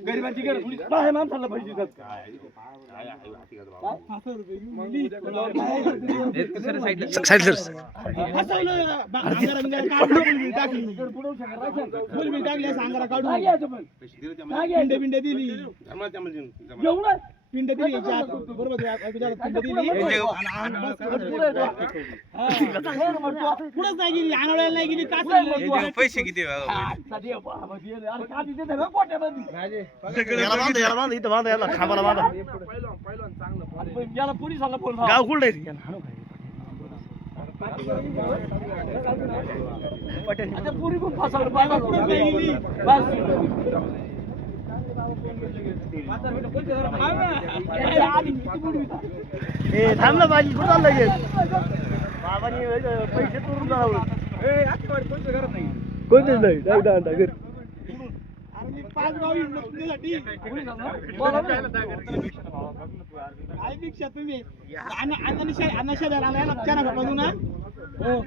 गरिबांची काय माणसाला पाहिजे पिंड दिली पिंड दिली बरोबर पिंड दिली पुढेच नाही गेली आणायला नाही गेली पैसे किती खांबाला बांधा याला पोलिसांना फोन गाव कुठे पुरी पण फसवलं थांबला पाहिजे कुठं चाललं गेल बाबांनी पैसे तोडून जावं कोणतेच नाही घर तुम्ही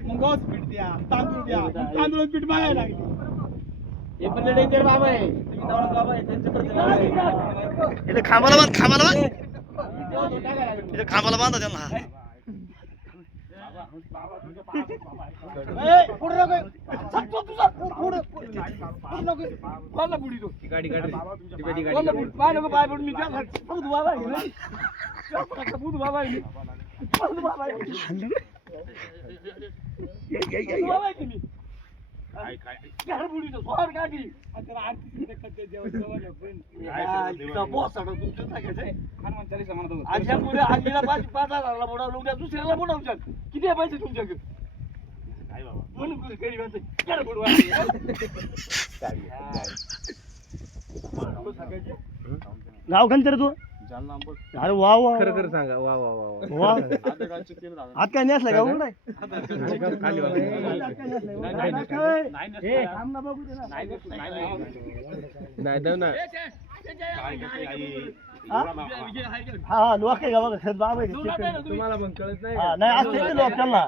मग पीठ द्या तांदूळ द्या तांदूळ पीठ मागायला लागली हे पण डेंजर बाबा आहे इथे खांबाला बांध इथे खांबाला बांधा त्यांना दुसऱ्याला बोलावशाल किती पाहिजे तुमच्याकडे गाव खंतर तू अरे वा वा खरं सांगा वा वा वा वा आज काय नेसलाय का उघडाय हा लोक आहे का बघा बाबा तुम्हाला पण कळत नाही असते लोक त्यांना